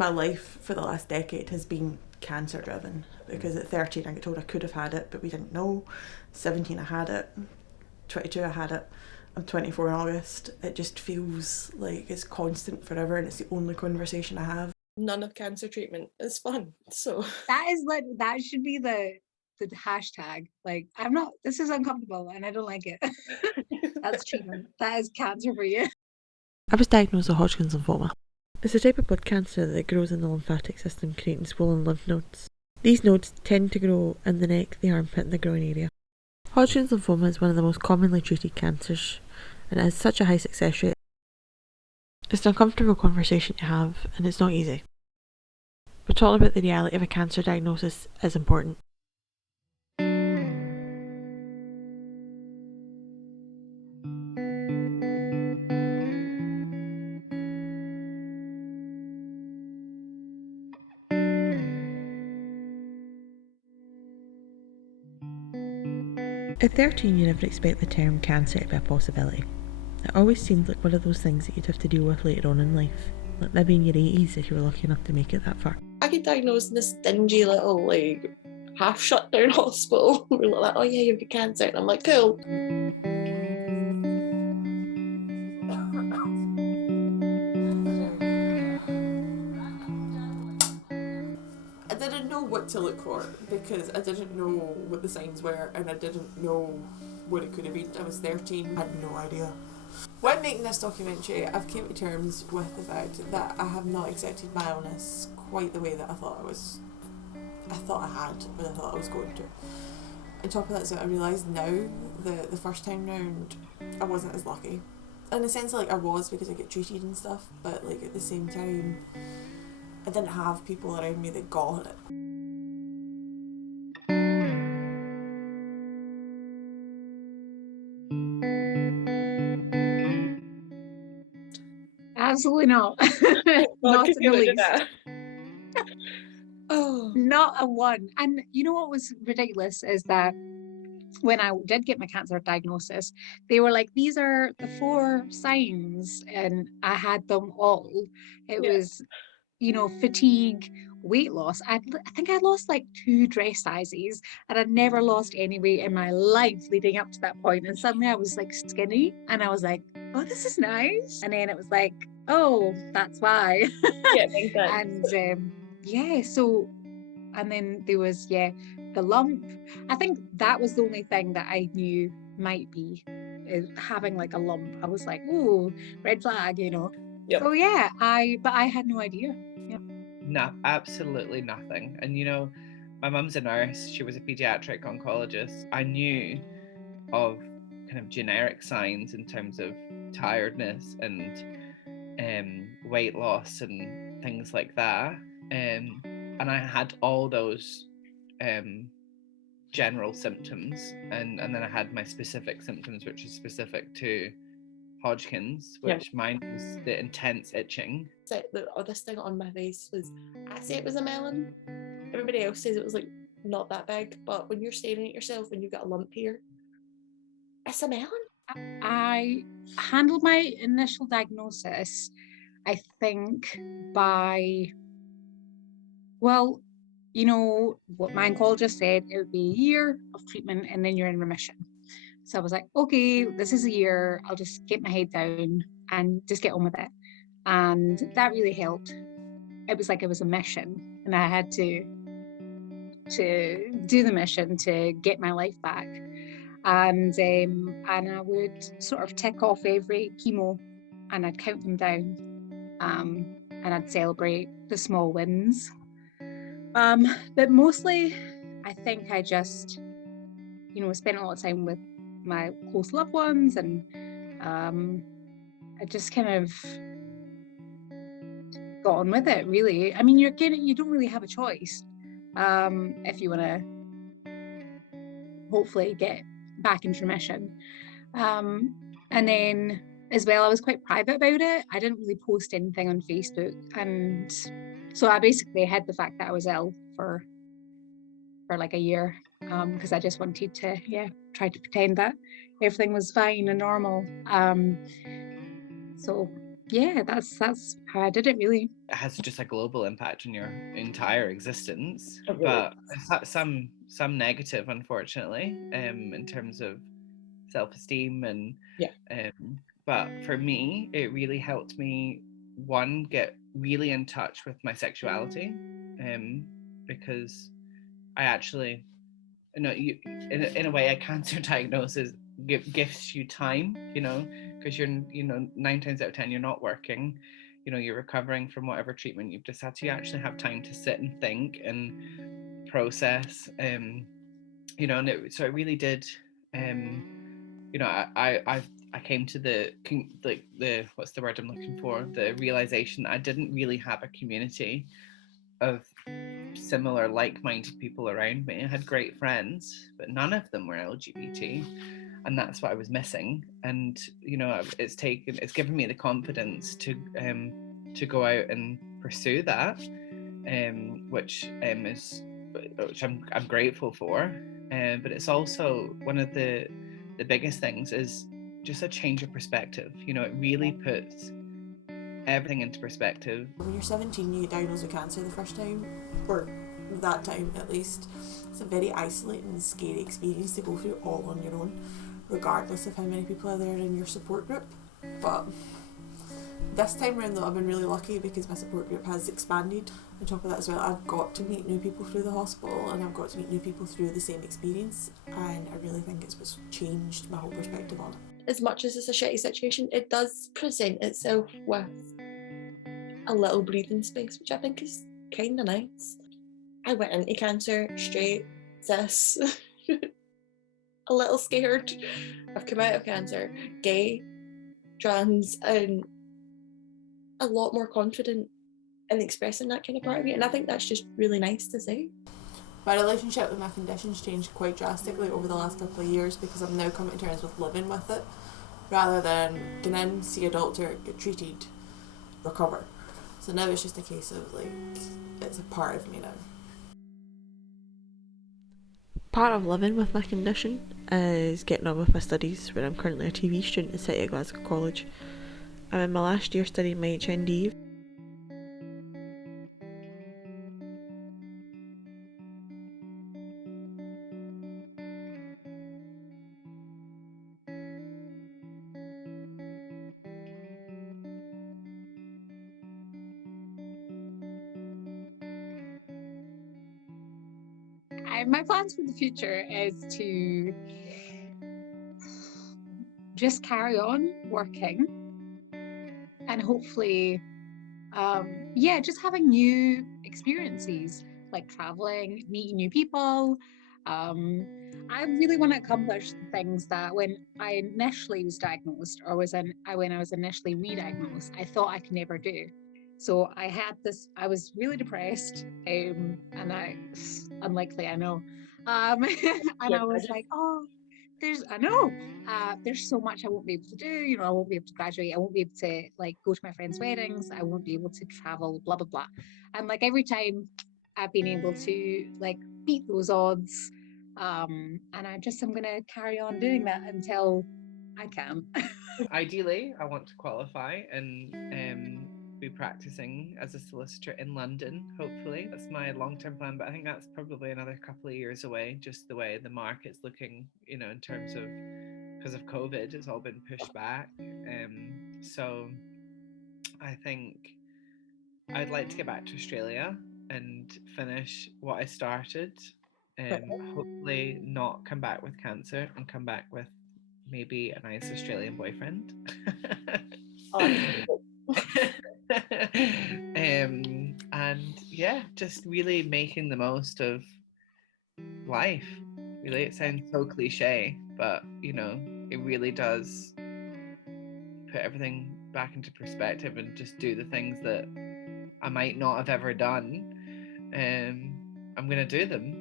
my life for the last decade has been cancer driven, because at 13 I got told I could have had it, but we didn't know. 17 I had it. 22 I had it. I'm 24 in August. It just feels like it's constant forever, and it's the only conversation I have. None of cancer treatment is fun. So that should be the hashtag. Like, this is uncomfortable and I don't like it. That's treatment. That is cancer for you. I was diagnosed with Hodgkin's lymphoma. It's a type of blood cancer that grows in the lymphatic system, creating swollen lymph nodes. These nodes tend to grow in the neck, the armpit and the groin area. Hodgkin's lymphoma is one of the most commonly treated cancers, and it has such a high success rate. It's an uncomfortable conversation to have, and it's not easy. But talking about the reality of a cancer diagnosis is important. At 13, you never expect the term cancer to be a possibility. It always seemed like one of those things that you'd have to deal with later on in life, like maybe in your 80s if you were lucky enough to make it that far. I get diagnosed in this dingy little, like, half shut down hospital. We're like, oh yeah, you've got cancer. And I'm like, cool. I didn't know what to look for, because I didn't know what the signs were, and I didn't know what it could have been. I was 13, I had no idea. When making this documentary, I've came to terms with the fact that I have not accepted my illness quite the way that I thought I had when I thought I was going to. On top of that, so I realised now that the first time round I wasn't as lucky. In a sense, like, I was, because I get treated and stuff, but like at the same time I didn't have people around me that got it. Absolutely not. Not in the least. Oh. Not a one. And you know what was ridiculous is that when I did get my cancer diagnosis, they were like, these are the 4 signs, and I had them all. It was, fatigue, weight loss. I think I lost like 2 dress sizes, and I'd never lost any weight in my life leading up to that point. And suddenly I was like skinny, and I was like, oh, this is nice. And then it was like, oh, that's why. Yeah, makes sense. And and then there was, the lump. I think that was the only thing that I knew might be having like a lump. I was like, oh, red flag, Yep. So but I had no idea. No, absolutely nothing. And my mum's a nurse. She was a pediatric oncologist. I knew of kind of generic signs in terms of tiredness and weight loss and things like that. And I had all those general symptoms, and then I had my specific symptoms, which is specific to Hodgkin's, which mine was the intense itching. So this thing on my face was, I say it was a melon. Everybody else says it was like not that big, but when you're staring at yourself and you've got a lump here, it's a melon. I handled my initial diagnosis, I think, by, well, what my oncologist said, it would be a year of treatment and then you're in remission. So I was like, okay, this is a year. I'll just get my head down and just get on with it. And that really helped. It was like it was a mission, and I had to do the mission to get my life back. And I would sort of tick off every chemo, and I'd count them down, and I'd celebrate the small wins. But mostly, I think I just, spent a lot of time with my close loved ones, and I just kind of got on with it, really. I mean, you don't really have a choice if you want to hopefully get back into remission. And then as well, I was quite private about it. I didn't really post anything on Facebook, and so I basically hid the fact that I was ill for like a year, because I just wanted to try to pretend that everything was fine and normal. So yeah, that's how I did it, really. It has just a global impact on your entire existence, It really but some negative, unfortunately, in terms of self-esteem and Yeah. but for me it really helped me, one, get really in touch with my sexuality, because I actually, you know, in a way a cancer diagnosis gifts you time, you know, because you're, you know, 9 times out of 10 you're not working, you know, you're recovering from whatever treatment you've just had, so you actually have time to sit and think and process, you know, and so it really did, you know, I came to the what's the word I'm looking for, the realization that I didn't really have a community of similar like-minded people around me. I had great friends, but none of them were LGBT, and that's what I was missing. And you know, it's given me the confidence to go out and pursue that, which I'm grateful for. But it's also one of the biggest things is just a change of perspective. You know, it really puts everything into perspective. When you're 17, you get diagnosed with cancer the first time, or that time at least. It's a very isolating and scary experience to go through all on your own, regardless of how many people are there in your support group. But this time around, though, I've been really lucky because my support group has expanded. On top of that as well, I've got to meet new people through the hospital, and I've got to meet new people through the same experience, and I really think it's what's changed my whole perspective on it. As much as it's a shitty situation, it does present itself with a little breathing space, which I think is kind of nice. I went into cancer straight, cis, a little scared. I've come out of cancer gay, trans, and a lot more confident in expressing that kind of part of me, and I think that's just really nice to say. My relationship with my conditions changed quite drastically over the last couple of years because I'm now coming to terms with living with it, rather than going in, see a doctor, get treated, recover. So now it's just a case of like, it's a part of me now. Part of living with my condition is getting on with my studies, where I'm currently a TV student at City of Glasgow College. I'm in my last year studying my HND. My plans for the future is to just carry on working and hopefully, just having new experiences, like traveling, meeting new people. I really want to accomplish the things that when I initially was diagnosed, or when I was initially re-diagnosed, I thought I could never do. So I was really depressed, and unlikely, I know. And I was like, oh, there's so much I won't be able to do. You know, I won't be able to graduate. I won't be able to like go to my friends' weddings. I won't be able to travel, blah, blah, blah. And like every time I've been able to like beat those odds. And I'm going to carry on doing that until I can. Ideally, I want to qualify and be practicing as a solicitor in London, hopefully. That's my long-term plan, but I think that's probably another couple of years away, just the way the market's looking, you know, in terms of, because of COVID, it's all been pushed back. So I think I'd like to get back to Australia and finish what I started. Hopefully not come back with cancer and come back with maybe a nice Australian boyfriend. And yeah, just really making the most of life. Really, it sounds so cliche, but you know, it really does put everything back into perspective and just do the things that I might not have ever done. I'm gonna do them.